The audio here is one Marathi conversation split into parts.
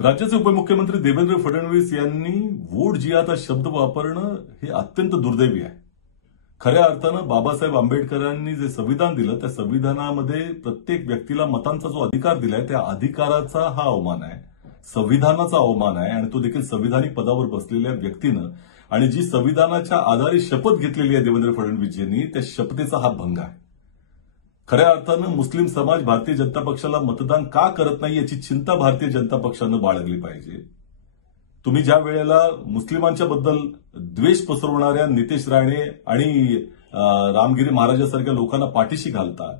राज्याचे उपमुख्यमंत्री देवेंद्र फडणवीस यांनी वोट जिहाद हा शब्द वापरणं हे अत्यंत दुर्दैवी आहे. खऱ्या अर्थानं बाबासाहेब आंबेडकरांनी जे संविधान दिलं त्या संविधानामध्ये प्रत्येक व्यक्तीला मतांचा जो अधिकार दिलाय त्या अधिकाराचा हा अवमान आहे, संविधानाचा अवमान आहे आणि तो देखील संविधानिक पदावर बसलेल्या व्यक्तीनं आणि जी संविधानाच्या आधारे शपथ घेतलेली आहे देवेंद्र फडणवीसजींनी त्या शपथेचा हा भंग आहे. खऱ्या अर्थानं मुस्लिम समाज भारतीय जनता पक्षाला मतदान का करत नाही याची चिंता भारतीय जनता पक्षानं बाळगली पाहिजे. तुम्ही ज्या वेळेला मुस्लिमांच्या बद्दल द्वेष पसरवणाऱ्या नितेश राणे आणि रामगिरी महाराजांसारख्या लोकांना पाठीशी घालता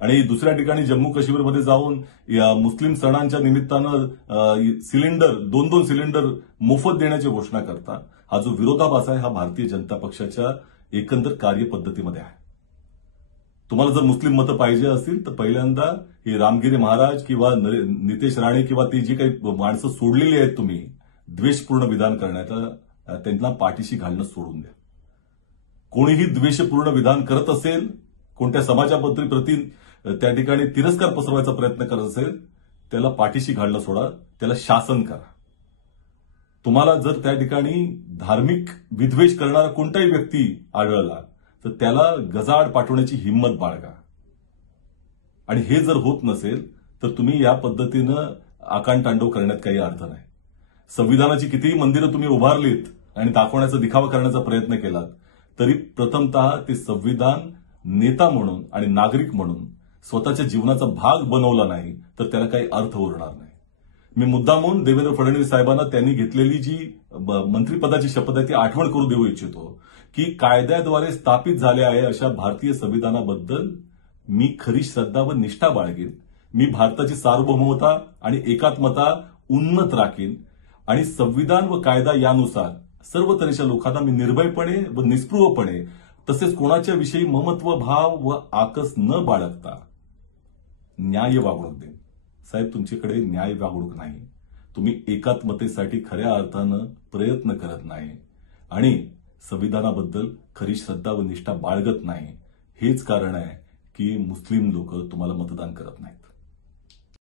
आणि दुसऱ्या ठिकाणी जम्मू काश्मीरमध्ये जाऊन या मुस्लिम सणांच्या निमित्तानं सिलेंडर 2-2 सिलेंडर मोफत देण्याची घोषणा करता, हा जो विरोधाभास आहे हा भारतीय जनता पक्षाच्या एकंदर कार्यपद्धतीमध्ये आहे. तुम्हाला जर मुस्लिम मतं पाहिजे असतील तर पहिल्यांदा हे रामगिरी महाराज किंवा नितेश राणे किंवा ती जी काही माणसं सोडलेली आहेत तुम्ही द्वेषपूर्ण विधान करण्याचा त्यांना पाठीशी घालणं सोडून द्या. कोणीही द्वेषपूर्ण विधान करत असेल, कोणत्या समाजाबद्दल प्रति त्या ठिकाणी तिरस्कार पसरवायचा प्रयत्न करत असेल त्याला पाठीशी घालणं सोडा, त्याला शासन करा. तुम्हाला जर त्या ठिकाणी धार्मिक विद्वेष करणारा कोणताही व्यक्ती आढळला तर त्याला गजाआड पाठवण्याची हिंमत बाळगा. आणि हे जर होत नसेल तर तुम्ही या पद्धतीनं आकांडतांडव करण्यात काही अर्थ नाही. संविधानाची कितीही मंदिरं तुम्ही उभारलीत आणि दाखवण्याचा दिखावा करण्याचा प्रयत्न केलात तरी प्रथमतः ते संविधान नेता म्हणून आणि नागरिक म्हणून स्वतःच्या जीवनाचा भाग बनवला नाही तर त्याला काही अर्थ उरणार नाही. मी मुद्दामून देवेंद्र फडणवीस साहेबांना त्यांनी घेतलेली जी मंत्रिपदाची शपथ आहे ती आठवण करू देऊ इच्छितो की कायद्याद्वारे स्थापित झाले आहे अशा भारतीय संविधानाबद्दल मी खरी श्रद्धा व निष्ठा बाळगेन. मी भारताची सार्वभौमता आणि एकात्मता उन्नत राखीन आणि संविधान व कायदा यानुसार सर्व तऱ्हेच्या लोकांना मी निर्भयपणे व निस्पृहपणे तसेच कोणाच्या विषयी ममत्व भाव व आकस न बाळगता न्याय वागणूक देईन. साहेब, तुमच्याकडे न्याय वागणूक नाही. तुम्ही एकात्मतेसाठी खऱ्या अर्थानं प्रयत्न करत नाही आणि संविधानाबद्दल खरी श्रद्धा व निष्ठा बाळगत नाही. हेच कारण आहे की मुस्लिम लोक तुम्हाला मतदान करत नाही.